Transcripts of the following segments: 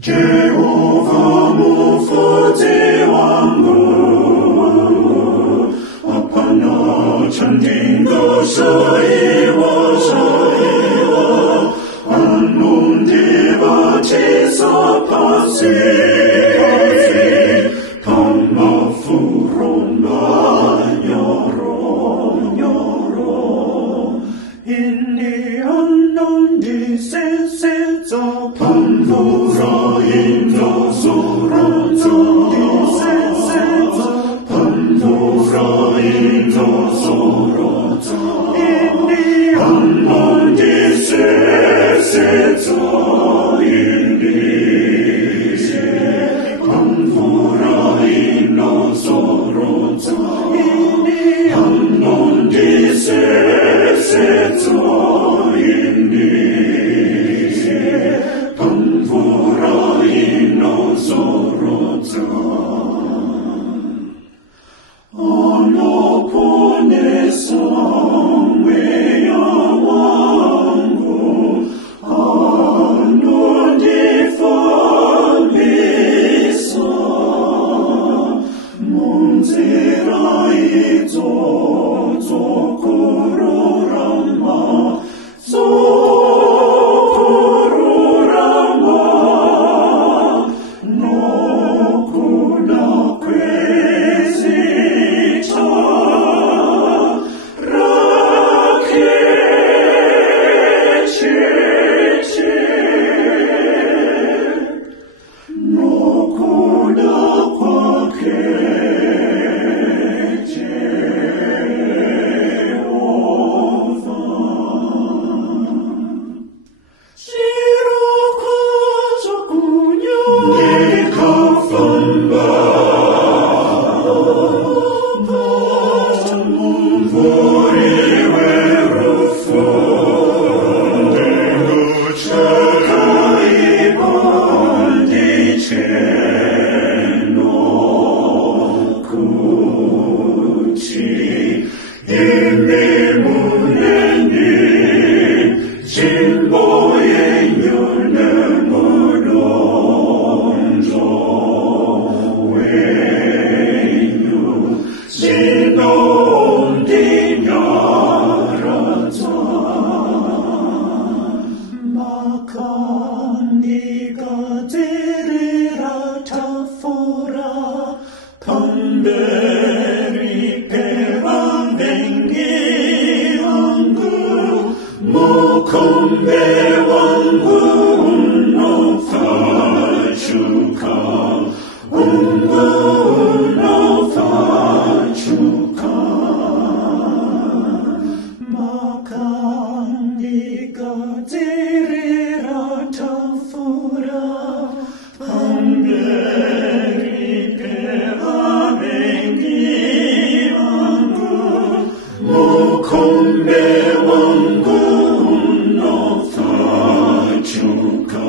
Jehova Mwokozi wangu, hapana cha ndinga shaiwa, anundibatiza pasi, kama furumba nyoro, inni anundiseseza pamvura inno zoronzo, pamvura inno zoronzo, inni anundiseseza pamvura inno zoronzo, inni anundiseseza pamvura inno zoronzo. Anaponesa mweya wangu, anundifambisa munzira idzo dzokururama, nokuda kwezita rake cheche, nokuda kwake Jehova. Shirokaza nikafamba mumvuri werufu, ndinguchakaiba ndicheno kuti imi muneni nzvimbo yenyu nemudonzvo wenyu zvinondinyaradza. Makandigadzirira tafura pamberi pevavengi vangu, mukombe wangu unopfachuka, unopfachuka. Makandigadzirira tafura pamberi pevavengi vangu, mukombe wangu unopfachuka,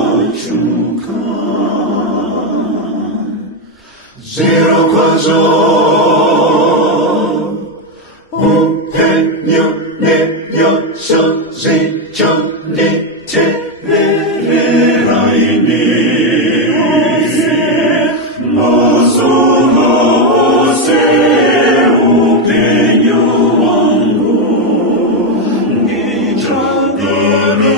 unopfachuka. Zvirokwazvo upenyu nenyasha zvichanditeverera ini, mazuva ose upenyu hwangu ndichagara